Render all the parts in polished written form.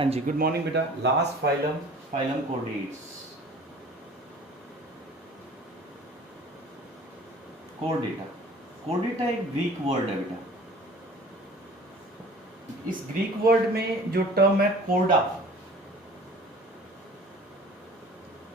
हाँ जी, good morning बेटा। Last phylum, phylum chordates. Chordata, Chordata एक ग्रीक वर्ड है बेटा। इस ग्रीक वर्ड में जो टर्म है कोर्डा,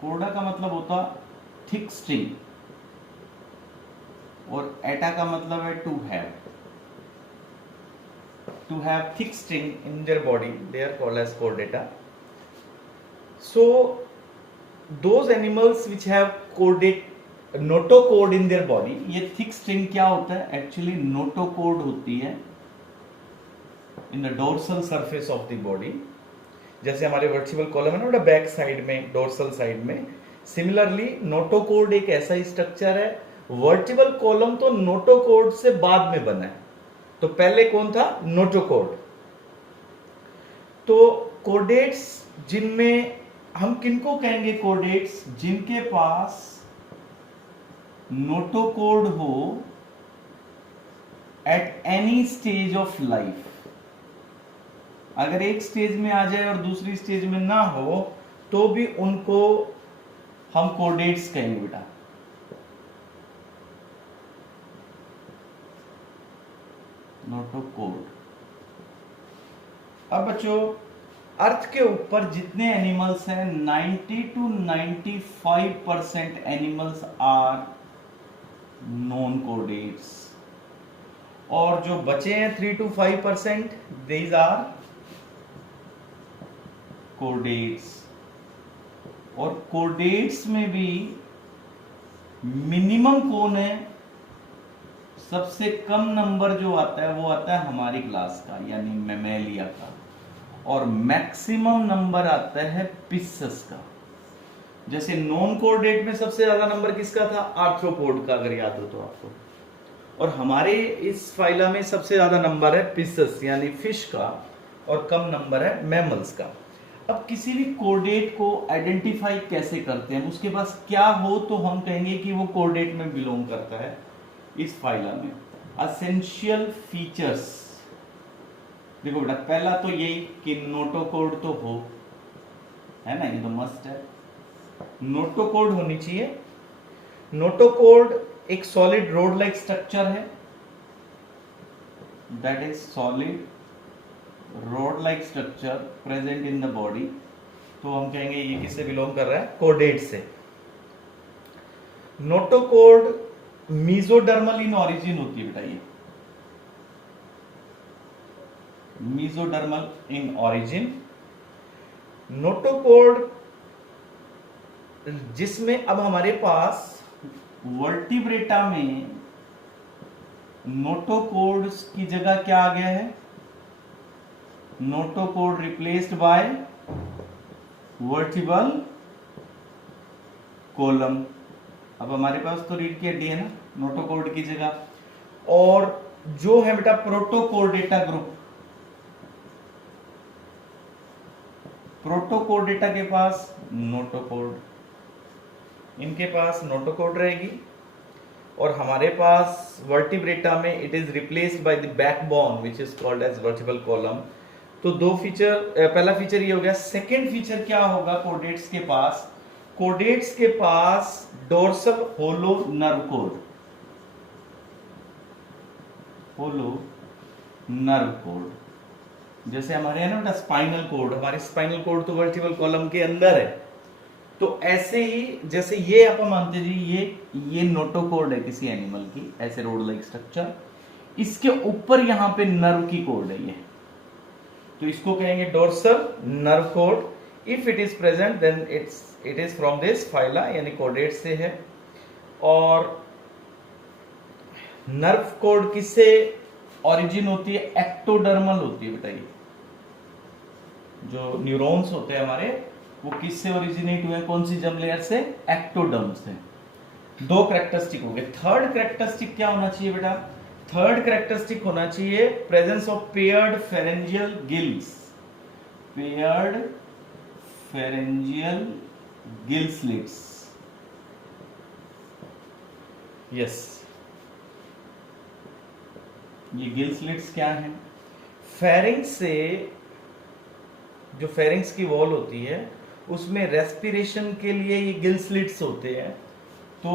कोर्डा का मतलब होता थिक स्ट्रिंग, और एटा का मतलब है to have. To have thick string in their body, they are called as chordata. So those animals which have chordate, notochord in their body, ये thick string क्या होता है? Actually notochord होती है in the dorsal surface of the body. जैसे हमारे vertebral column है ना, बैक साइड में, डोर्सल साइड में, सिमिलरली नोटोकॉर्ड एक ऐसा स्ट्रक्चर है। वर्टिब्रल कॉलम तो नोटोकॉर्ड से बाद में बना है, तो पहले कौन था? नोटोकॉर्ड। तो कोर्डेट्स जिनमें हम किनको कहेंगे? कोर्डेट्स जिनके पास नोटोकॉर्ड हो at any stage of life. अगर एक स्टेज में आ जाए और दूसरी स्टेज में ना हो तो भी उनको हम कोर्डेट्स कहेंगे बेटा। नोटोकॉर्ड। अब बच्चों, अर्थ के ऊपर जितने एनिमल्स हैं 90 to 95% animals are non chordates, और जो बचे हैं 3 to 5% दीज आर कोर्डेट्स। और कोर्डेट्स में भी मिनिमम कौन है? सबसे कम नंबर जो आता है वो आता है हमारी क्लास का, यानी मैमेलिया का, और मैक्सिमम नंबर आता है पिस्सस का। जैसे नॉन कोर्डेट में सबसे ज्यादा नंबर किसका था? आर्थ्रोपोड का, अगर याद हो तो आपको। और हमारे इस फाइला में सबसे ज्यादा नंबर है पिस्सस यानी फिश का, और कम नंबर है मैमल्स का। अब किसी भी कोर्डेट को आइडेंटिफाई कैसे करते हैं? उसके पास क्या हो तो हम कहेंगे कि वो कोर्डेट में बिलोंग करता है। इस फाइला में असेंशियल फीचर्स, देखो बेटा, पहला तो यही कि नोटोकॉर्ड तो हो, है ना, ये तो मस्ट है, नोटोकॉर्ड होनी चाहिए। नोटोकॉर्ड एक सॉलिड रोड लाइक स्ट्रक्चर है, that is solid road like structure present in the body. तो हम कहेंगे ये किससे बिलोंग कर रहा है? कोर्डेट से। नोटोकॉर्ड मीजोडर्मल इन ऑरिजिन होती है बेटा, ये मीजोडर्मल इन ऑरिजिन। नोटोकॉर्ड जिसमें अब हमारे पास वर्टिब्रेटा में नोटोकॉर्ड की जगह क्या आ गया है? Notochord replaced by vertebral column. अब हमारे पास तो रीढ़ की हड्डी है ना, नोटोकॉर्ड की जगह। और जो है बेटा प्रोटोकॉर्डेटा ग्रुप, प्रोटोकॉर्डेटा के पास नोटोकॉर्ड, इनके पास नोटोकॉर्ड रहेगी। और हमारे पास वर्टिब्रेटा में it is replaced by the backbone which is called as vertebral column. तो दो फीचर, पहला फीचर ये हो गया। सेकंड फीचर क्या होगा कोर्डेट्स के पास? कोर्डेट्स के पास dorsal hollow nerve cord, hollow nerve cord, जैसे हमारे है ना बेटा स्पाइनल कोड। हमारे स्पाइनल कोड तो वर्टिब्रल कॉलम के अंदर है, तो ऐसे ही जैसे ये आप मानते जी ये नोटोकॉर्ड है किसी एनिमल की, ऐसे रोड लाइक स्ट्रक्चर, इसके ऊपर यहां पे नर्व की कोड है ये, तो इसको कहेंगे dorsal nerve cord. If it is present then it is from this phyla, यानी कोर्डेट से है। और नर्व कोड किससे ओरिजिन होती है? एक्टोडर्मल होती है बेटा। ये जो न्यूरॉन्स होते हैं हमारे, वो किससे ओरिजिनेट हुए? कौन सी जर्म लेयर से? एक्टोडर्म से। दो कैरेक्टरिस्टिक हो गए। थर्ड कैरेक्टरिस्टिक क्या होना चाहिए बेटा? थर्ड कैरेक्टरिस्टिक होना चाहिए presence of paired pharyngeal gills, paired pharyngeal gill slits. Yes, ये गिल स्लिट्स क्या हैं? फेरिंग से जो फेरिंग्स की वॉल होती है उसमें रेस्पिरेशन के लिए ये गिल स्लिट्स होते हैं। तो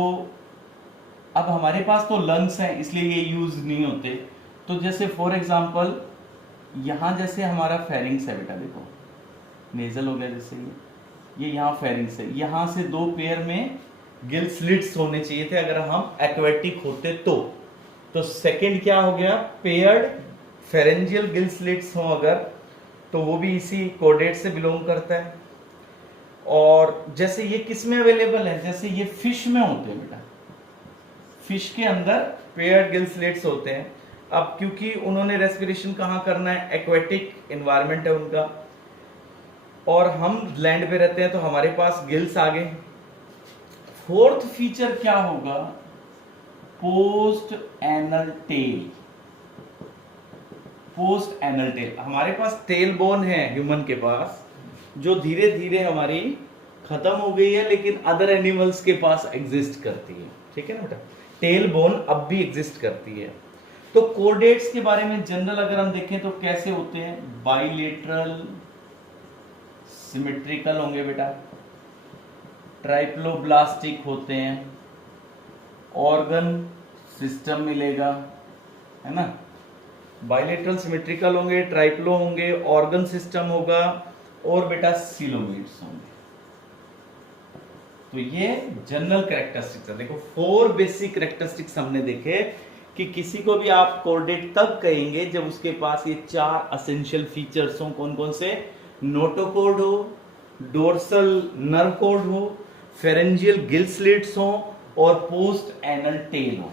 अब हमारे पास तो लंग्स हैं इसलिए ये यूज नहीं होते। तो जैसे फॉर एग्जांपल यहां जैसे हमारा फेरिंग्स है बेटा, देखो नेजल हो गया, जैसे ये यहाँ फेरिंग्स है, यहां से दो पेयर में गिल स्लिट्स होने चाहिए थे अगर हम एक्वेटिक होते तो सेकंड क्या हो गया, पेयर्ड फेरेंजियल गिल स्लिट्स हो अगर, तो वो भी इसी कोडेट से बिलोंग करता है। और जैसे ये किस में अवेलेबल है, जैसे ये फिश में होते हैं बेटा, फिश के अंदर पेयर्ड गिल स्लिट्स होते हैं। अब क्योंकि उन्होंने रेस्पिरेशन कहाँ करना है, एक्वेटिक एनवायरनमेंट है उनका, और हम लैंड पे रहते हैं तो हमारे पास गिल्स आ गए। फोर्थ फीचर क्या होगा, post anal tell. Post anal tell, हमारे पास टेल बोन है ह्यूमन के पास जो धीरे धीरे हमारी खत्म हो गई है लेकिन अदर एनिमल्स के पास एग्जिस्ट करती है, ठीक है ना बेटा, टेल बोन अब भी एग्जिस्ट करती है। तो कोर्डेट्स के बारे में जनरल अगर हम देखें तो कैसे होते हैं, बाइलेटरल सिमेट्रिकल होंगे बेटा, ट्राइप्लोब्लास्टिक होते हैं, ऑर्गन सिस्टम मिलेगा, है ना, बाइलेटरल सिमेट्रिकल होंगे, ट्राइप्लो होंगे, ऑर्गन सिस्टम होगा और बेटा सीलोमेट्स होंगे। तो ये जनरल कैरेक्टरिस्टिक्स है। देखो 4 बेसिक कैरेक्टरिस्टिक्स हमने देखे कि किसी को भी आप कोर्डेट तब कहेंगे जब उसके पास ये 4 एसेंशियल फीचर्स हो। कौन कौन से, नोटोकॉर्ड हो, डोर्सल नर्व कॉर्ड हो, फेरेंजियल गिल स्लिट्स हो और पोस्ट एनल टेल हो,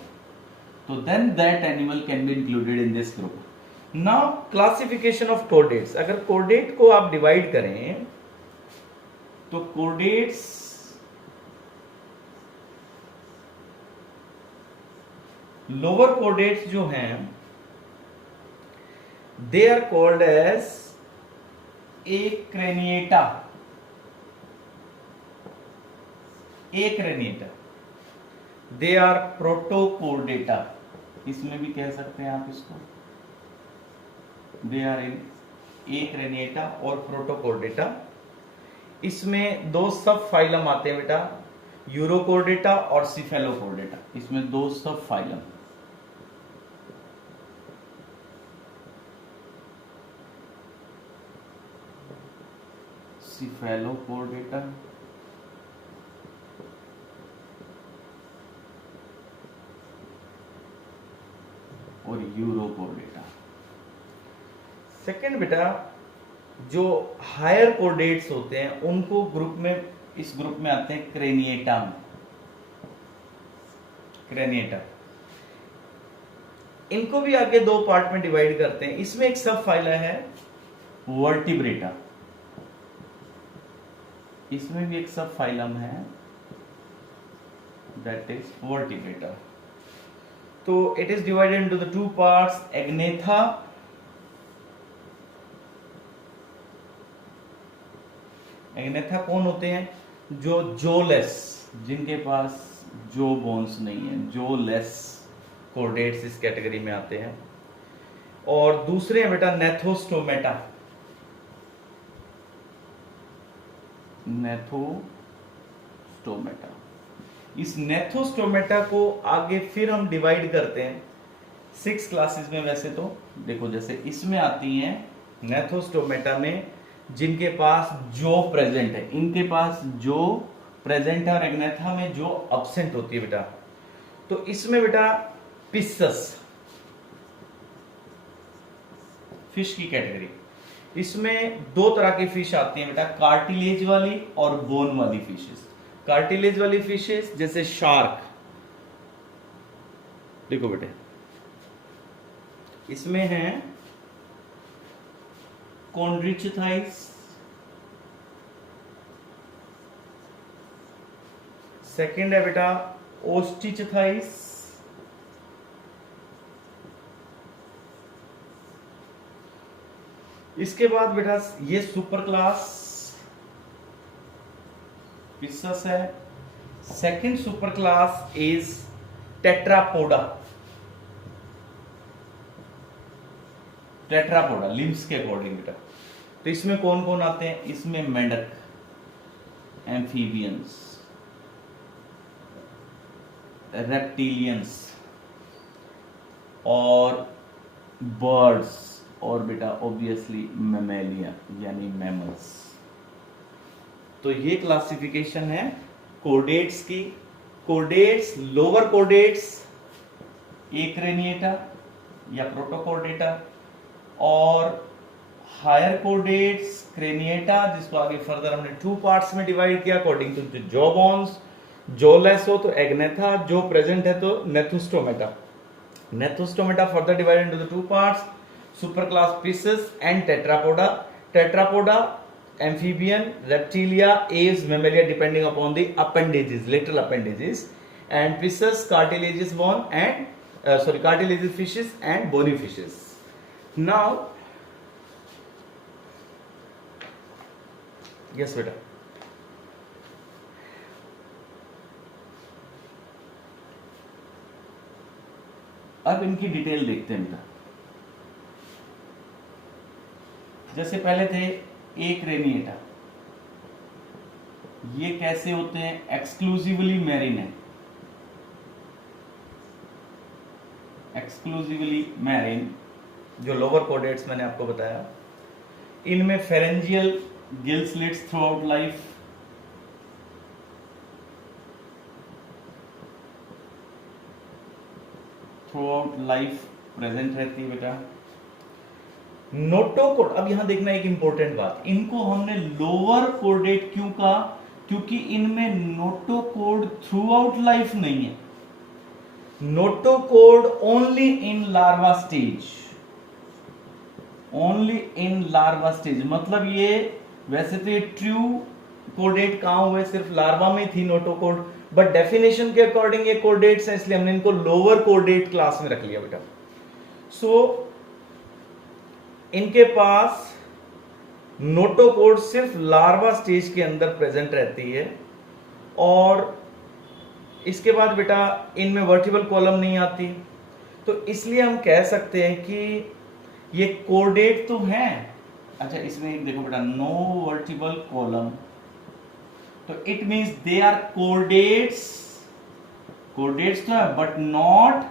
तो then that animal can be included in this group. Now classification of chordates, अगर कोर्डेट को आप डिवाइड करें तो कोर्डेट्स लोअर कोर्डेट्स जो हैं they are called as acraniata, acraniata, they are protochordata, इसमें भी कह सकते हैं आप इसको, दे आर इन एक्रेनिएटा और प्रोटोकोर्डेटा। इसमें 2 सब फाइलम आते हैं बेटा, यूरोकोर्डेटा और सिफेलोकोर्डेटा, इसमें 2 सब फाइलम। सिफेलोकोर्डेटा और यूरोकोर्डेटा। सेकंड बेटा जो हायर कोर्डेट्स होते हैं उनको ग्रुप में, इस ग्रुप में आते हैं क्रेनिएटा में, क्रेनिएटा। इनको भी आगे 2 पार्ट में डिवाइड करते हैं। इसमें एक सब फाइला है वर्टिब्रेटा, इसमें भी एक सब फाइलम है दैट इज वर्टिब्रेटा। तो it is divided into the 2 parts, Agnatha Agnatha कौन होते हैं, जो जोलेस, जिनके पास जो बोन्स नहीं है, जोलेस कोर्डेट्स इस कैटेगरी में आते हैं। और दूसरे हैं बेटा नेथोस्टोमेटा, नेथोस्टोमेटा। इस नेथोस्टोमेटा को आगे फिर हम डिवाइड करते हैं 6 क्लासेस में। वैसे तो देखो जैसे इसमें आती हैं नेथोस्टोमेटा में जिनके पास जो प्रेजेंट है, इनके पास जो प्रेजेंट है, और एग्नेथा में जो अब्सेंट होती है बेटा। तो इसमें बेटा पिस्सस, फिश की कैटेगरी, इसमें 2 तरह की फिश आती हैं बेटा, कार्टिलेज वाली और बोन वाली फिशेस। कार्टिलेज वाली फिशेस जैसे शार्क, देखो बेटे इसमें है कॉन्ड्रिचथाइस, सेकंड है बेटा ओस्टिचथाइस, इसके बाद बेटा ये सुपर क्लास पिस्सस है। Second super class is Tetrapoda, Tetrapoda limbs के अकॉर्डिंग बेटा। तो इसमें कौन कौन आते हैं? इसमें मेंढक, एम्फीबियंस, रेप्टिलियंस और बर्ड्स, और बेटा ऑब्वियसली मैमेलिया यानी मैमल्स। तो ये क्लासिफिकेशन है कोर्डेट्स की। कोर्डेट्स, लोअर कोर्डेट्स एक्रेनिएटा या प्रोटोकोर्डेटा, और हायर कोर्डेट्स क्रेनिएटा, जिसको आगे फर्दर हमने 2 पार्ट्स में डिवाइड किया according to jaw bones. Jawless हो तो एग्नेथा, जो प्रेजेंट है तो gnathostomata. Gnathostomata further divided into the 2 parts, super class pisces and tetrapoda. Tetrapoda amphibian, reptilia, aves, mammalia depending upon the appendages, lateral appendages, and fishes, cartilaginous bone and cartilaginous fishes and bony fishes. Now yes beta, अब इनकी detail देखते हैं बेटा। जैसे पहले थे एक्रेनिएटा, ये कैसे होते हैं? एक्सक्लूसिवली मैरीन है, एक्सक्लूसिवली मैरीन, जो लोअर कोर्डेट्स मैंने आपको बताया। इनमें pharyngeal gill slits through out life, present रहती है बेटा। नोटोकोड, अब यहां देखना एक इंपॉर्टेंट बात, इनको हमने लोअर कोर्डेट क्यों कहा? क्योंकि इनमें नोटोकोड थ्रू आउट लाइफ नहीं है। Notochord only in larva stage, only in larva stage. मतलब ये वैसे तो ये ट्रू कोर्डेट कहां हुए? सिर्फ लार्वा में थी नोटोकोड, बट डेफिनेशन के अकॉर्डिंग ये कोर्डेट्स हैं, इसलिए हमने इनको लोअर कोर्डेट क्लास में रख लिया बेटा। सो इनके पास नोटोकोड सिर्फ लार्वा स्टेज के अंदर प्रेजेंट रहती है, और इसके बाद बेटा इनमें वर्टिबल कॉलम नहीं आती। तो इसलिए हम कह सकते हैं कि ये कोर्डेट तो हैं। अच्छा, इसमें देखो बेटा, नो वर्टिबल कॉलम, तो it means they are chordates. Chordates तो है बट नॉट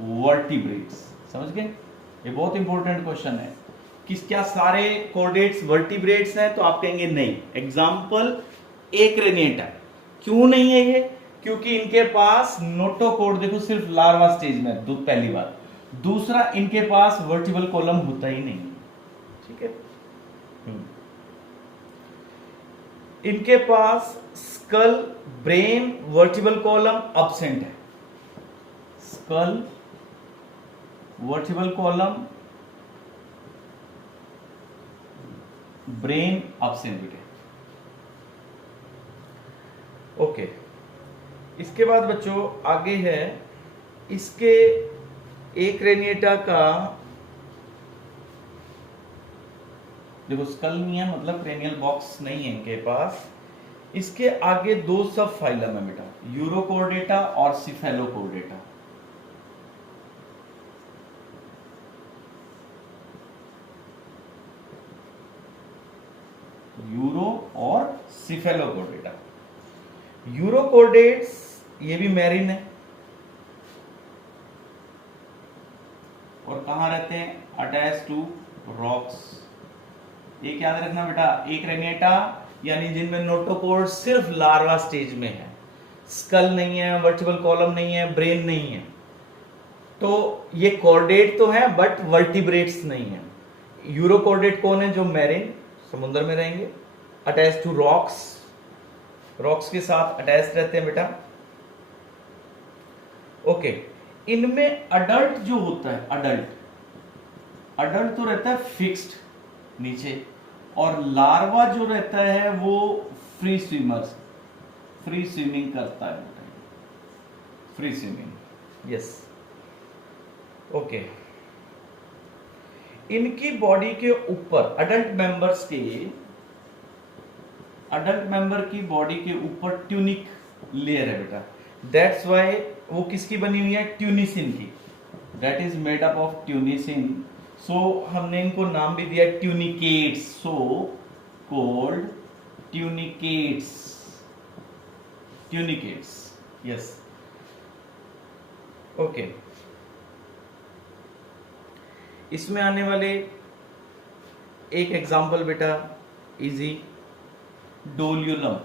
वर्टिब्रेट्स। समझ गए? ये बहुत इंपॉर्टेंट क्वेश्चन है कि क्या सारे कोर्डेट्स वर्टिब्रेट्स हैं? तो आप कहेंगे नहीं। एग्जाम्पल एक्रेनिएटा, क्यों नहीं है ये? क्योंकि इनके पास नोटोकोड देखो सिर्फ लार्वा स्टेज में, पहली बात। दूसरा, इनके पास वर्टिबल कॉलम होता ही नहीं। ठीक है, इनके पास skull, brain, vertebral column absent है। Skull, vertebral column, brain absent बेटे। ओके, इसके बाद बच्चों आगे है इसके एक्रेनिएटा का, देखो स्कल नहीं है मतलब क्रेनियल बॉक्स नहीं है इनके पास। इसके आगे 2 सब फाइलम है बेटा, यूरोकोर्डेटा और सिफेलोकोर्डेटा। यूरो और सिफेलोकोर्डेटा। यूरोकोर्डेट्स ये भी मैरीन है, और कहां रहते हैं? Attach to rocks. एक याद रखना बेटा, एक्रेनिएटा यानी जिनमें नोटोकोड सिर्फ लार्वा स्टेज में है, स्कल नहीं है, वर्टिबल कॉलम नहीं है, ब्रेन नहीं है, तो ये कॉर्डेट तो है बट वर्टिब्रेट्स नहीं है। यूरोकोर्डेट कौन है? जो मैरीन, समुद्र में रहेंगे, अटैच टू रॉक्स, रॉक्स के साथ अटैच रहते हैं बेटा। ओके, इनमें अडल्ट जो होता है, अडल्ट तो रहता है फिक्स्ड नीचे, और लार्वा जो रहता है वो फ्री स्विमर्स, फ्री स्विमिंग करता है, फ्री स्विमिंग। Yes, okay. इनकी बॉडी के ऊपर अडल्ट मेंबर की बॉडी के ऊपर ट्यूनिक लेयर है बेटा। दैट्स वाई वो किसकी बनी हुई है? ट्यूनिसिन की। That is made up of tunicin. So हमने इनको नाम भी दिया tunicates, so called tunicates, tunicates, yes, okay. इसमें आने वाले एक एग्जाम्पल बेटा इजी, डोल्यूलम,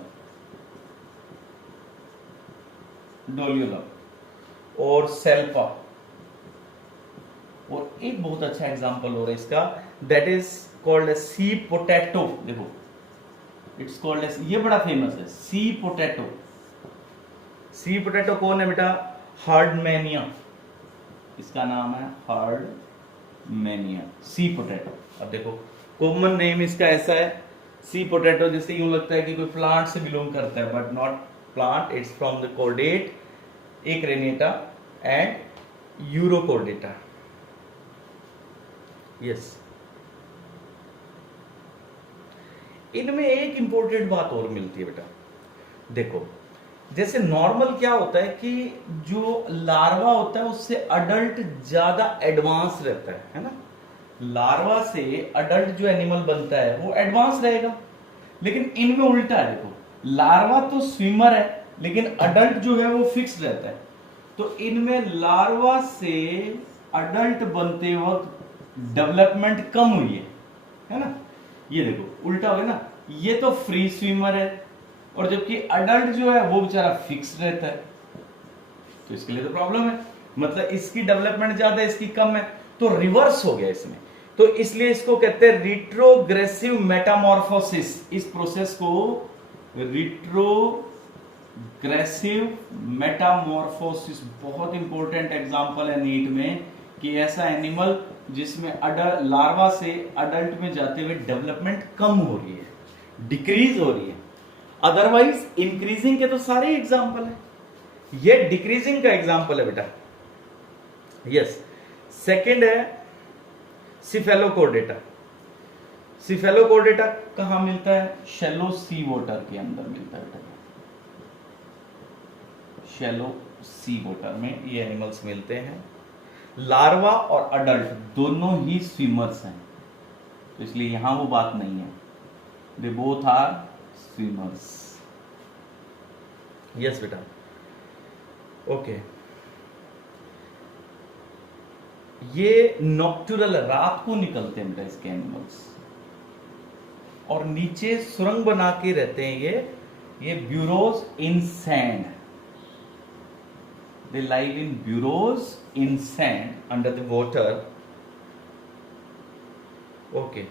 डोल्यूलम और सेल्फा, और एक बहुत अच्छा एग्जाम्पल हो रहा है इसका, that is called a sea potato. देखो इट्स कॉल्ड एज, ये बड़ा फेमस है, सी पोटैटो। सी पोटैटो कौन है बेटा? हार्डमैनिया, इसका नाम है हार्डमैनिया, सी पोटैटो। अब देखो कॉमन नेम इसका ऐसा है सी पोटैटो, जैसे यूं लगता है कि कोई प्लांट से बिलोंग करता है, but not plant, it's from the chordate acraniata and urochordata, yes. इनमें एक इंपॉर्टेंट बात और मिलती है बेटा, देखो जैसे नॉर्मल क्या होता है कि जो लार्वा होता है उससे अडल्ट ज्यादा एडवांस रहता है ना, लार्वा से अडल्ट जो एनिमल बनता है वो एडवांस रहेगा, लेकिन इनमें उल्टा है। देखो लार्वा तो स्विमर है लेकिन अडल्ट जो है वो फिक्स रहता है, तो इनमें लार्वा से अडल्ट बनते वक्त डेवलपमेंट कम हुई है ना, ये देखो उल्टा हो गया ना, ये तो फ्री स्विमर है और जबकि अडल्ट जो है वो बेचारा फिक्स रहता है, तो इसके लिए तो प्रॉब्लम है, मतलब इसकी डेवलपमेंट ज्यादा है इसकी कम है, तो रिवर्स हो गया इसमें। तो इसलिए इसको कहते हैं रिट्रोग्रेसिव मेटामॉर्फोसिस, इस प्रोसेस को रिट्रोग्रेसिव मेटामॉर्फोसिस, बहुत इंपॉर्टेंट एग्जांपल है नीट में कि ऐसा एनिमल जिसमें अडल्ट लार्वा से अडल्ट में जाते हुए डेवलपमेंट कम हो रही है, डिक्रीज हो रही है, अदरवाइज इंक्रीजिंग के तो सारे एग्जांपल है, ये डिक्रीजिंग का एग्जांपल है बेटा, यस। सेकंड है सिफेलोकॉर्डेटा। सिफेलोकॉर्डेटा कहां मिलता है? शैलो सी वाटर के अंदर मिलता है बेटा, शैलो सी वाटर में ये एनिमल्स मिलते हैं। लार्वा और अडल्ट दोनों ही स्विमर्स हैं, तो इसलिए यहां वो बात नहीं है, they both are swimmers, yes बेटा, ओके। ये नॉक्टुरल, रात को निकलते हैं बेटा इसके एनिमल्स, और नीचे सुरंग बना के रहते हैं ये bureaus in sand, they live in burrows in sand under the water, okay।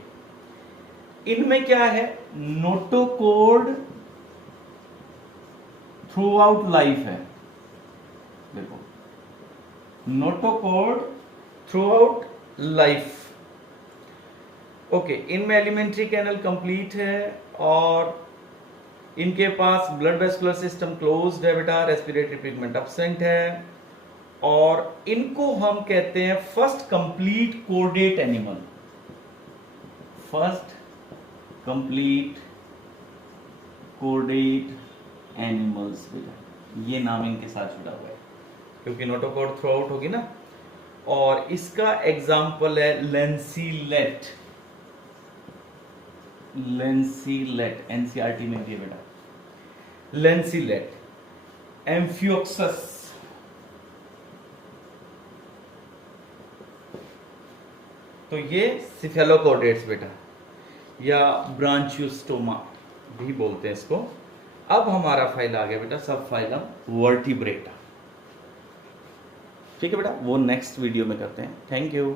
इनमें क्या है? नोटोकॉर्ड थ्रू आउट लाइफ है, देखो notochord through out life, okay. इनमें एलिमेंट्री कैनल कंप्लीट है और इनके पास ब्लड वेस्कुलर सिस्टम क्लोज्ड है बेटा, रेस्पिरेटरी पिगमेंट एब्सेंट है, और इनको हम कहते हैं first complete chordate animal, first complete chordate animals बेटा, ये नाम इनके साथ जुड़ा हुआ है क्योंकि नोटोकॉर्ड थ्रू आउट होगी ना। और इसका एग्जाम्पल है लेंसीलेट, लेंसीलेट एनसीईआरटी में भी बेटा, लेंसीलेट, एम्फियोक्सस, तो ये सिफेलोकॉर्डेट्स बेटा, या ब्रांचियोस्टोमा भी बोलते हैं इसको। अब हमारा फाइल आ गया बेटा सब फाइलम वर्टिब्रेटा, ठीक है बेटा, वो नेक्स्ट वीडियो में करते हैं। Thank you.